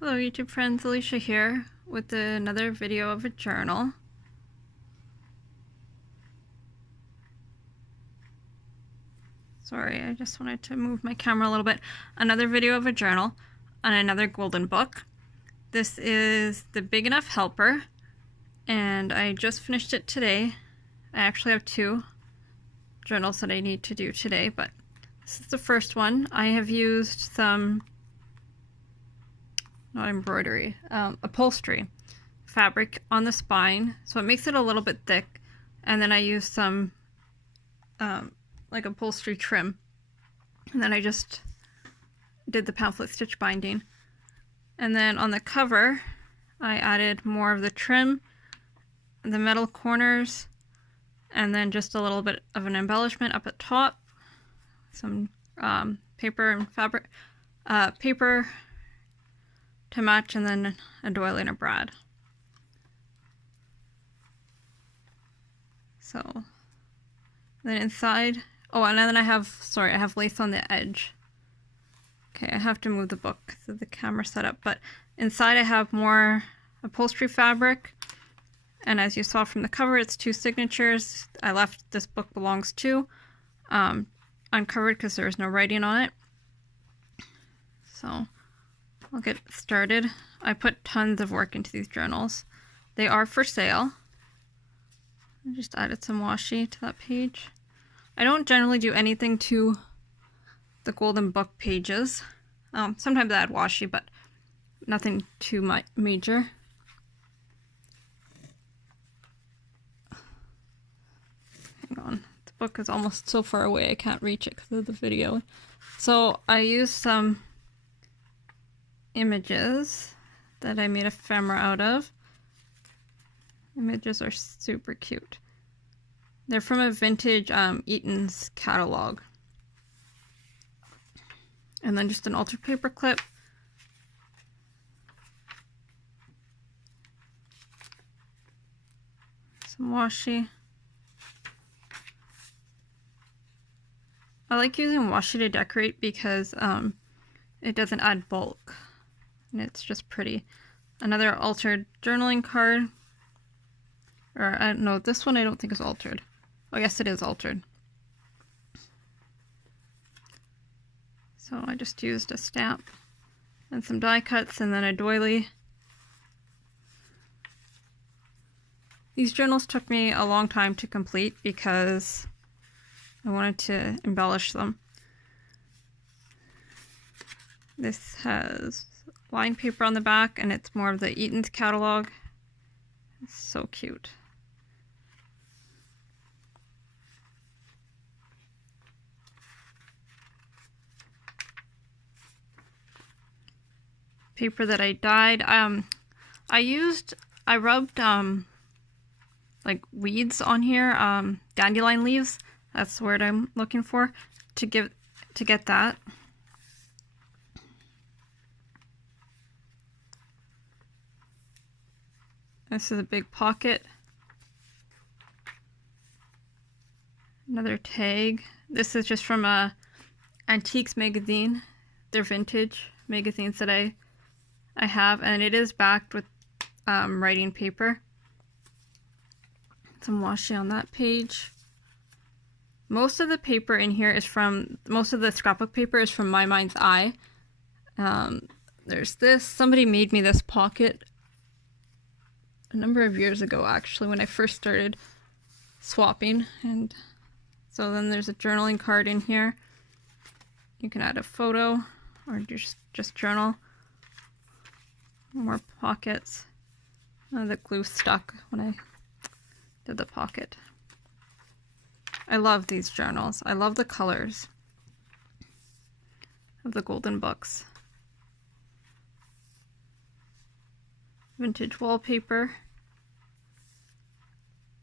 Hello YouTube friends, Alicia here with another video of a journal. Sorry, I just wanted to move my camera a little bit. Another video of a journal on another golden book. This is The Big Enough Helper, and I just finished it today. I actually have two journals that I need to do today, but this is the first one. I have used some not embroidery, upholstery fabric on the spine, so it makes it a little bit thick, and then I use some like upholstery trim, and then I just did the pamphlet stitch binding. And then on the cover I added more of the trim, the metal corners, and then just a little bit of an embellishment up at top, some paper and fabric, paper to match, and then a doily and a brad. So then inside, oh, and then I have lace on the edge. Okay, I have to move the book so the camera set up, but inside I have more upholstery fabric, and as you saw from the cover, it's two signatures. I left "This book belongs to" uncovered because there's no writing on it. So I'll get started. I put tons of work into these journals. They are for sale. I just added some washi to that page. I don't generally do anything to the golden book pages. Sometimes I add washi, but nothing too major. Hang on. The book is almost so far away I can't reach it because of the video. So I used some images that I made ephemera out of. Images are super cute. They're from a vintage Eaton's catalog. And then just an altered paper clip. Some washi. I like using washi to decorate because it doesn't add bulk. And it's just pretty. Another altered journaling card. Or, I don't know, this one I don't think is altered. Oh, yes, it is altered. So I just used a stamp and some die cuts and then a doily. These journals took me a long time to complete because I wanted to embellish them. This has lined paper on the back, and it's more of the Eaton's catalog. It's so cute. Paper that I dyed. I rubbed like weeds on here, dandelion leaves. That's the word I'm looking for to get that. This is a big pocket. Another tag. This is just from a Antiques magazine. They're vintage magazines that I have, and it is backed with writing paper. Some washi on that page. Most of the paper in here is most of the scrapbook paper is from My Mind's Eye. There's this. Somebody made me this pocket a number of years ago, actually, when I first started swapping. And so then there's a journaling card in here. You can add a photo or just journal. More pockets. The glue stuck when I did the pocket. I love these journals. I love the colors of the golden books. Vintage wallpaper.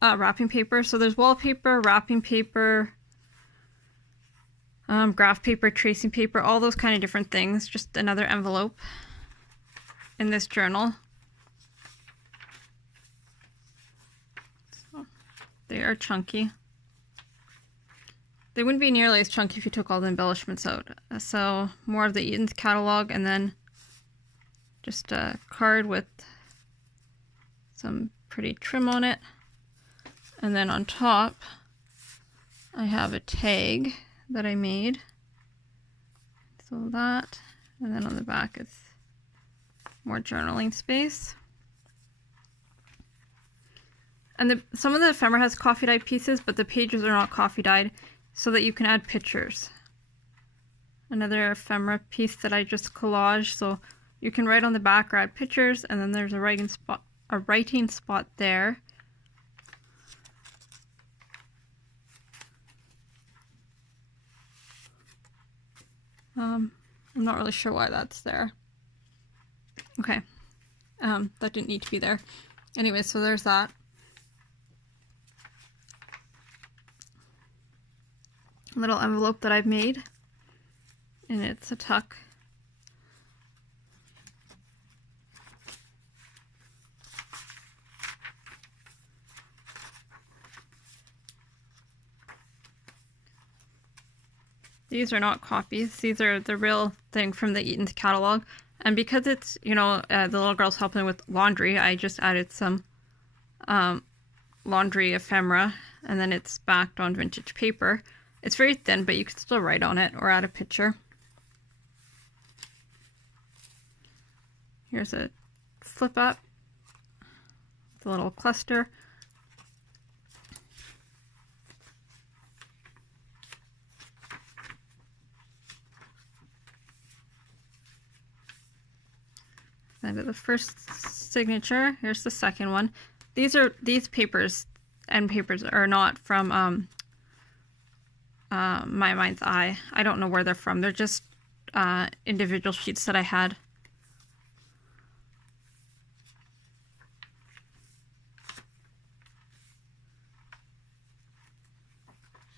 Wrapping paper. So there's wallpaper, wrapping paper, graph paper, tracing paper, all those kind of different things. Just another envelope in this journal. So they are chunky. They wouldn't be nearly as chunky if you took all the embellishments out. So more of the Eaton's catalog, and then just a card with some pretty trim on it. And then on top, I have a tag that I made. So that, and then on the back is more journaling space. And some of the ephemera has coffee dyed pieces, but the pages are not coffee dyed, so that you can add pictures. Another ephemera piece that I just collaged, so you can write on the back or add pictures, and then there's a writing spot there. I'm not really sure why that's there. Okay. That didn't need to be there. Anyway, so there's that. Little envelope that I've made, and it's a tuck. These are not copies. These are the real thing from the Eaton's catalog. And because it's, you know, the little girl's helping with laundry, I just added some laundry ephemera, and then it's backed on vintage paper. It's very thin, but you can still write on it or add a picture. Here's a flip up, the little cluster. And the first signature, here's the second one. These papers, end papers, are not from My Mind's Eye. I don't know where they're from. They're just individual sheets that I had.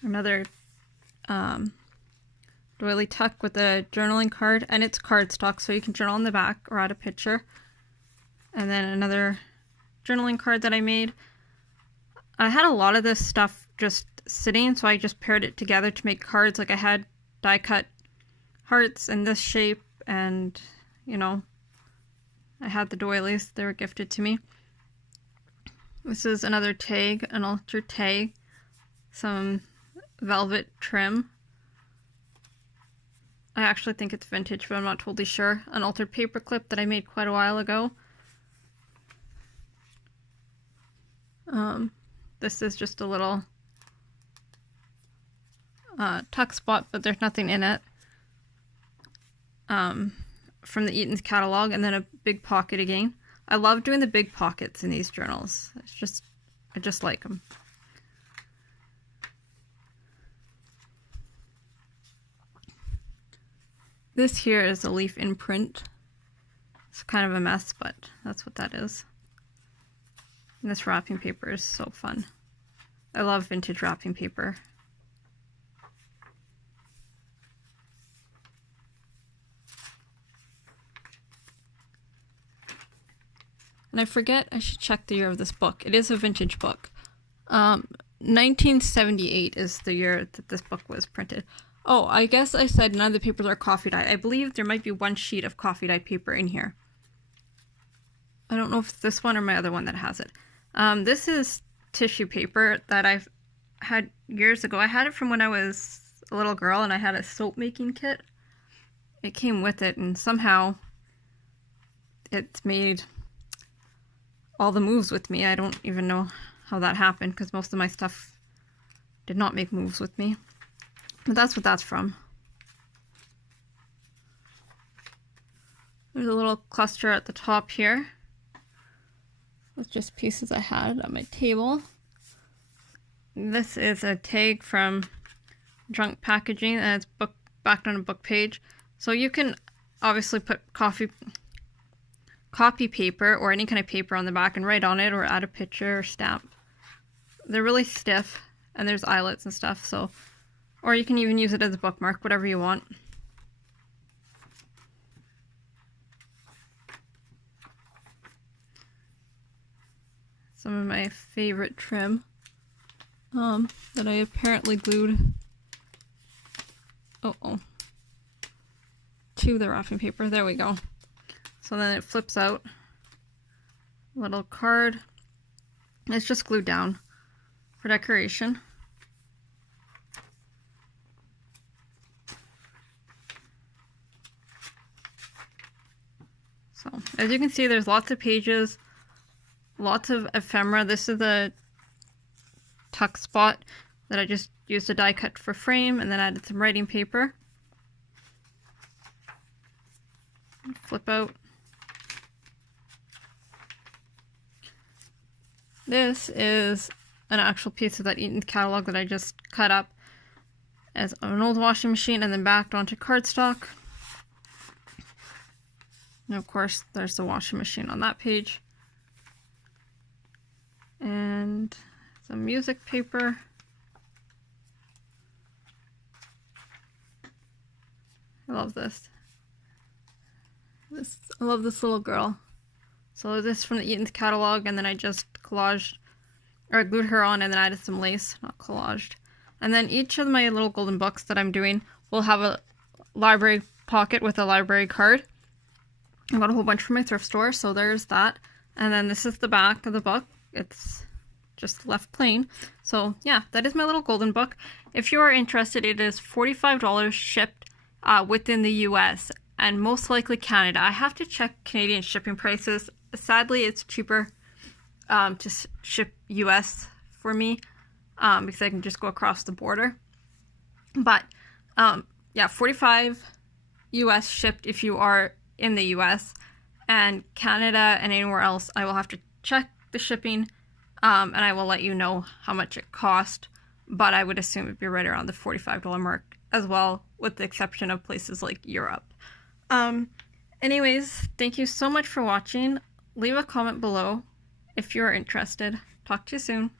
Another doily tuck with a journaling card, and it's cardstock, so you can journal on the back or add a picture. And then another journaling card that I made. I had a lot of this stuff just sitting, so I just paired it together to make cards. Like I had die cut hearts in this shape, and you know, I had the doilies, they were gifted to me. This is another tag, an altered tag, some velvet trim. I actually think it's vintage, but I'm not totally sure. An altered paper clip that I made quite a while ago. This is just a little tuck spot, but there's nothing in it. From the Eaton's catalog, and then a big pocket again. I love doing the big pockets in these journals. It's just, I just like them. This here is a leaf imprint. It's kind of a mess, but that's what that is. And this wrapping paper is so fun. I love vintage wrapping paper. And I forget, I should check the year of this book. It is a vintage book. 1978 is the year that this book was printed. Oh, I guess I said none of the papers are coffee dyed. I believe there might be one sheet of coffee dyed paper in here. I don't know if it's this one or my other one that has it. This is tissue paper that I've had years ago. I had it from when I was a little girl, and I had a soap making kit. It came with it, and somehow it's made all the moves with me. I don't even know how that happened, because most of my stuff did not make moves with me. But that's what that's from. There's a little cluster at the top here. With just pieces I had on my table. This is a tag from Junk Packaging, and it's backed on a book page. So you can obviously put copy paper or any kind of paper on the back and write on it, or add a picture or stamp. They're really stiff, and there's eyelets and stuff, so, or you can even use it as a bookmark, whatever you want. Some of my favorite trim that I apparently glued to the wrapping paper. There we go. So then it flips out. Little card. It's just glued down for decoration. So as you can see, there's lots of pages, lots of ephemera. This is the tuck spot that I just used a die cut for frame, and then added some writing paper. Flip out. This is an actual piece of that Eaton catalog that I just cut up as an old washing machine and then backed onto cardstock. And of course, there's the washing machine on that page. And some music paper. I love this. I love this little girl. So this is from the Eaton's catalog, and then I just glued her on, and then added some lace, not collaged. And then each of my little golden books that I'm doing will have a library pocket with a library card. I got a whole bunch from my thrift store, so there's that. And then this is the back of the book. It's just left plain. So yeah, that is my little golden book. If you are interested, it is $45 shipped within the US and most likely Canada. I have to check Canadian shipping prices. Sadly, it's cheaper to ship US for me because I can just go across the border. But yeah, $45 US shipped if you are in the US, and Canada and anywhere else I will have to check the shipping and I will let you know how much it cost, but I would assume it'd be right around the $45 mark as well, with the exception of places like Europe. Anyways, thank you so much for watching. Leave a comment below if you're interested. Talk to you soon.